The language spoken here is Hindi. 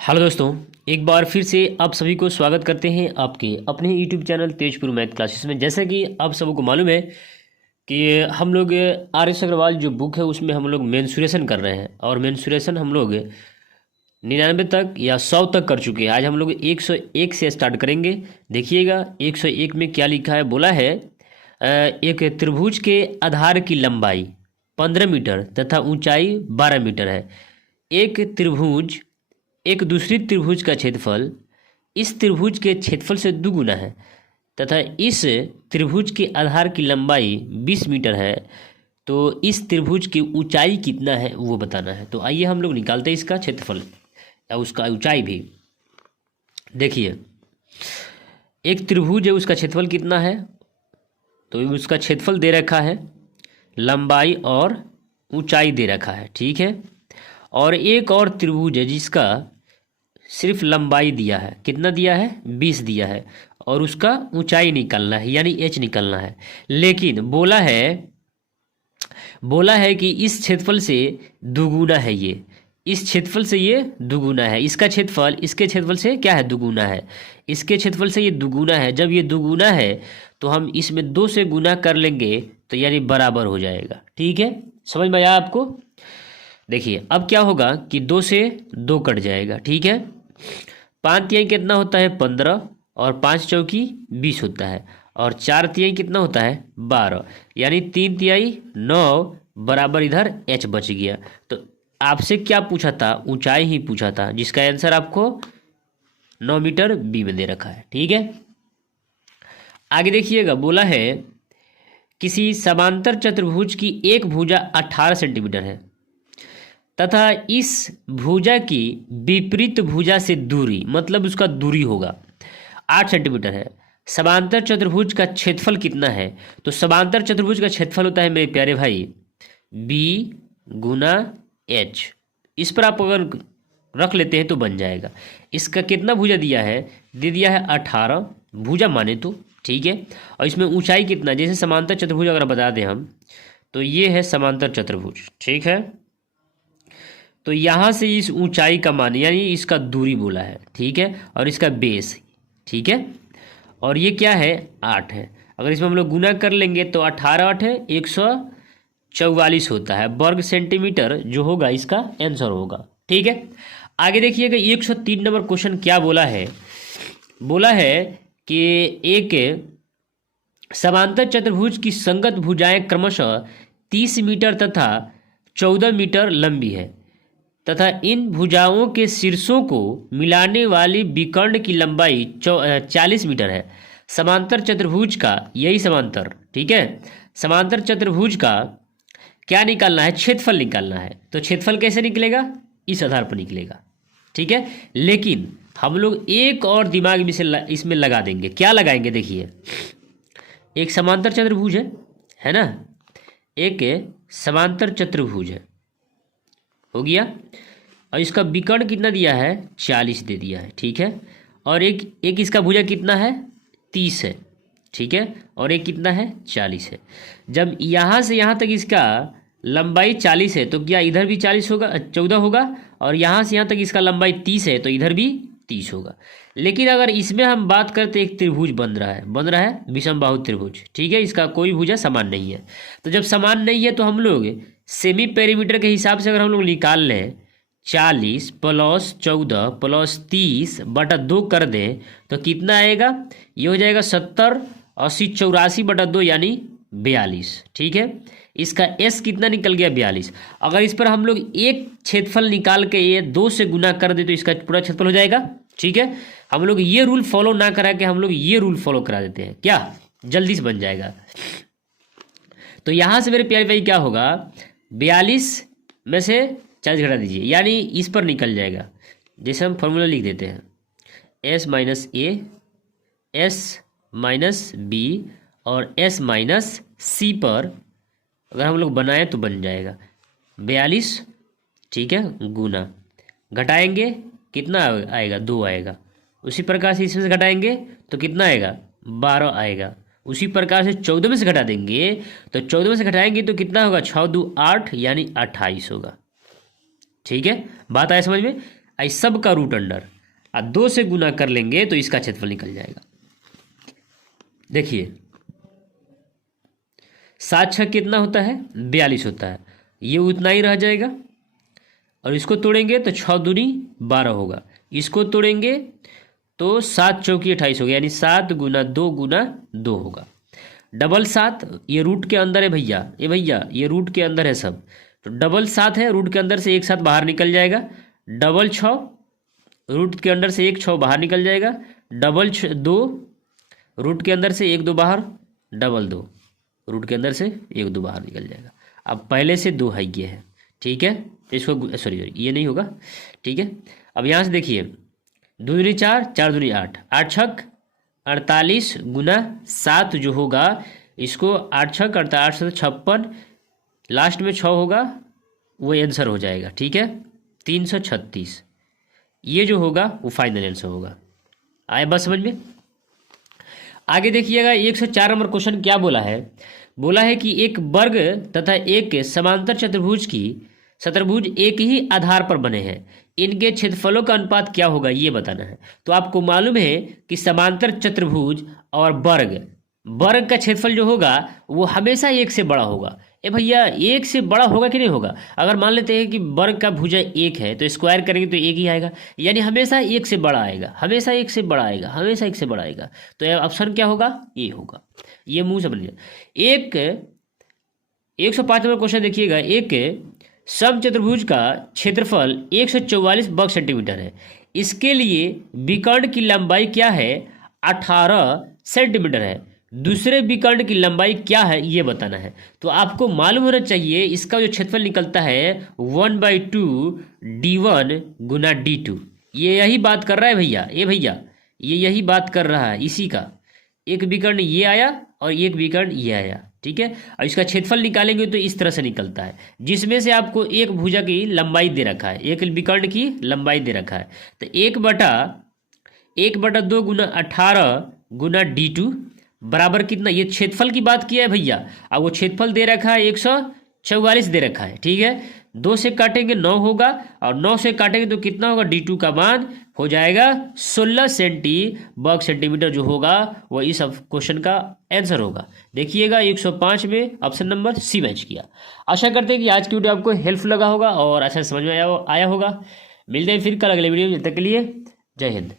हेलो दोस्तों, एक बार फिर से आप सभी को स्वागत करते हैं आपके अपने YouTube channel Tezpur math classes में। जैसा कि आप सबको मालूम है कि हम लोग आर एस अग्रवाल जो बुक है उसमें हम लोग मेंसुरेशन कर रहे हैं और मेंसुरेशन हम लोग 99 तक या 100 तक कर चुके हैं। आज हम लोग 101 से स्टार्ट करेंगे। देखिएगा 101 में क्या लिखा है। बोला है एक त्रिभुज के आधार की लंबाई 15 मीटर तथा ऊंचाई 12 मीटर है। एक दूसरी त्रिभुज का क्षेत्रफल इस त्रिभुज के क्षेत्रफल से दुगुना है तथा इस त्रिभुज के आधार की लंबाई 20 मीटर है, तो इस त्रिभुज की ऊंचाई कितना है वो बताना है। तो आइए हम लोग निकालते हैं इसका क्षेत्रफल या उसका ऊंचाई भी। देखिए एक त्रिभुज है, उसका क्षेत्रफल कितना है, तो उसका क्षेत्रफल दे रखा है, लंबाई और ऊंचाई दे रखा है, ठीक है। और एक और त्रिभुज है जिसका सिर्फ लंबाई दिया है, कितना दिया है, 20 दिया है, और उसका ऊंचाई निकालना है यानी h निकालना है। लेकिन बोला है कि इस क्षेत्रफल से दुगुना है ये, इस क्षेत्रफल से ये दुगुना है, इसका क्षेत्रफल इसके क्षेत्रफल से क्या है, दुगुना है, इसके क्षेत्रफल से ये दुगुना है। जब ये दुगुना है तो हम इसमें 2 से गुना कर लेंगे तो यानी बराबर हो जाएगा, ठीक है। समझ में आया आपको। देखिए अब क्या होगा कि 2 से 2 कट जाएगा, ठीक है। 5 तिहाई कितना होता है, 15, और 5 चौकी 20 होता है, और 4 तिहाई कितना होता है, 12, यानी 3 तिहाई 9 बराबर इधर h बच गया। तो आपसे क्या पूछा था, ऊंचाई ही पूछा था, जिसका आंसर आपको 9 मीटर बी में दे रखा है, ठीक है। आगे देखिएगा, बोला है किसी समांतर चतुर्भुज की एक भुजा 18 सेंटीमीटर है तथा इस भुजा की विपरीत भुजा से दूरी, मतलब उसका दूरी होगा 8 सेंटीमीटर है। समांतर चतुर्भुज का क्षेत्रफल कितना है, तो समांतर चतुर्भुज का क्षेत्रफल होता है मेरे प्यारे भाई b गुना h। इस पर आप अगर रख लेते हैं तो बन जाएगा। इसका कितना भुजा दिया है, दे दिया है 18 भुजा माने तो, ठीक है। और इसमें ऊंचाई कितना, जैसे समांतर चतुर्भुज अगर बता दें हम, तो ये है समांतर चतुर्भुज, ठीक है। तो यहाँ से इस ऊंचाई का मान यानी इसका दूरी बोला है, ठीक है, और इसका बेस, ठीक है। और ये क्या है, 8 है। अगर इसमें हम लोग गुना कर लेंगे तो 18 8 है 144 होता है वर्ग सेंटीमीटर, जो होगा इसका आंसर होगा, ठीक है। आगे देखिएगा 103 नंबर क्वेश्चन क्या बोला है। बोला है कि एक समांतर चतुर्भुज की संगत भुजाएं क्रमशः 30 मीटर तथा 14 मीटर लंबी है तथा इन भुजाओं के शीर्षों को मिलाने वाली विकर्ण की लंबाई 40 मीटर है। समांतर चतुर्भुज का, यही समांतर, ठीक है, समांतर चतुर्भुज का क्या निकालना है, क्षेत्रफल निकालना है। तो क्षेत्रफल कैसे निकलेगा, इस आधार पर निकलेगा, ठीक है। लेकिन हम लोग एक और दिमाग में से इसमें लगा देंगे। क्या लगाएंगे, देखिए एक समांतर चतुर्भुज है ना, एक समांतर चतुर्भुज है, हो गया, और इसका विकर्ण कितना दिया है, 40 दे दिया है, ठीक है। और एक इसका भुजा कितना है, 30 है, ठीक है, और एक कितना है, 40 है। जब यहाँ से यहाँ तक इसका लंबाई 40 है तो क्या इधर भी 40 होगा, 14 होगा, और यहाँ से यहाँ तक इसका लंबाई 30 है तो इधर भी 30 होगा। लेकिन अगर इसमें हम बात करते, एक त्रिभुज बन रहा है विषम बाहु त्रिभुज, ठीक है, इसका कोई भुजा समान नहीं है। तो जब समान नहीं है तो हम लोग सेमी पेरीमीटर के हिसाब से अगर हम लोग निकाल लें 40 प्लस 14 प्लस 30 बटा 2 कर दें तो कितना आएगा, ये हो जाएगा 70 80 84 बटा 2 यानी 42, ठीक है। इसका s कितना निकल गया, 42। अगर इस पर हम लोग एक क्षेत्रफल निकाल के ये 2 से गुना कर दे तो इसका पूरा क्षेत्रफल हो जाएगा, ठीक है। हम लोग ये रूल फॉलो ना करा के हम लोग ये रूल फॉलो करा देते हैं, क्या जल्दी से बन जाएगा। तो यहाँ से मेरे प्यारे भाई क्या होगा, 42 में से 40 घटा दीजिए, यानी इस पर निकल जाएगा। जैसे हम फॉर्मूला लिख देते हैं, s माइनस ए, एस माइनस बी और s माइनस सी पर अगर हम लोग बनाएं तो बन जाएगा 42, ठीक है, गुना घटाएंगे कितना आएगा, 2 आएगा। उसी प्रकार से इसमें से घटाएंगे तो कितना आएगा, 12 आएगा। उसी प्रकार से 14 में से घटा देंगे तो 14 में से घटाएंगे तो कितना होगा, 6 2 8 यानी 28 होगा, ठीक है। बात आया समझ में। और इस सब का रूट अंडर और 2 से गुना कर लेंगे तो इसका क्षेत्रफल निकल जाएगा। देखिए 7 छः कितना होता है 42 होता है, ये उतना ही रह जाएगा। और इसको तोड़ेंगे तो 6 दूनी 12 होगा, इसको तोड़ेंगे तो 7 चौकी 28 होगा, यानी 7 गुना 2 होगा। डबल 7 ये रूट के अंदर है भैया, ये भैया ये रूट के अंदर है सब, तो डबल 7 है, रूट के अंदर से एक 7 बाहर निकल जाएगा। डबल 6 रूट के अंदर से एक 6 बाहर निकल जाएगा। डबल 2 रूट के अंदर से 1 2 बाहर, डबल 2 रूट के अंदर से 1 2 बाहर निकल जाएगा। अब पहले से 2 है, ये है, ठीक है। इसको सॉरी ये नहीं होगा, ठीक है। अब यहाँ से देखिए 2 दूनी 4 4 दूनी 8, 8 छक 48 गुना 7 जो होगा, इसको 8 छक 48 56, लास्ट में 6 होगा, वो आंसर हो जाएगा, ठीक है। 336 ये जो होगा वो फाइनल आंसर होगा। आए बस समझ में। आगे देखिएगा 104 नंबर क्वेश्चन क्या बोला है। बोला है कि एक वर्ग तथा एक समांतर चतुर्भुज एक ही आधार पर बने हैं, इनके क्षेत्रफलों का अनुपात क्या होगा ये बताना है। तो आपको मालूम है कि समांतर चतुर्भुज और वर्ग का क्षेत्रफल जो होगा वो हमेशा 1 से बड़ा होगा। ए भैया 1 से बड़ा होगा कि नहीं होगा। अगर मान लेते हैं कि वर्ग का भुजा 1 है तो स्क्वायर करेंगे तो 1 ही आएगा, यानी हमेशा 1 से बड़ा आएगा, हमेशा 1 से बड़ा आएगा, हमेशा 1 से बड़ा आएगा। तो ऑप्शन क्या होगा, ये होगा। ये मुंह समझ लिया। 105 नंबर क्वेश्चन देखिएगा। एक समचतुर्भुज का क्षेत्रफल 144 वर्ग सेंटीमीटर है, इसके लिए विकर्ण की लंबाई क्या है 18 सेंटीमीटर है, दूसरे विकर्ण की लंबाई क्या है ये बताना है। तो आपको मालूम होना चाहिए इसका जो क्षेत्रफल निकलता है 1/2 d1 गुना d2। ये यही बात कर रहा है भैया, ये भैया ये यही बात कर रहा है, इसी का। एक विकर्ण ये आया और एक विकर्ण ये आया, ठीक है। और इसका क्षेत्रफल निकालेंगे तो इस तरह से निकलता है, जिसमें से आपको एक भुजा की लंबाई दे रखा है, एक विकर्ण की लंबाई दे रखा है। तो 1/2 गुना 18 गुना d2 बराबर कितना, ये क्षेत्रफल की बात किया है भैया। अब वो क्षेत्रफल दे रखा है 144 दे रखा है, ठीक है। 2 से काटेंगे 9 होगा, और 9 से काटेंगे तो कितना होगा, d2 का मान हो जाएगा 16 वर्ग सेंटीमीटर जो होगा वो इस क्वेश्चन का आंसर होगा। देखिएगा 105 में ऑप्शन नंबर सी मैच किया। आशा करते हैं कि आज की वीडियो आपको हेल्पफुल लगा होगा और अच्छा समझ में आया होगा। मिलते हैं फिर कल अगले वीडियो में, जब तक के लिए जय हिंद।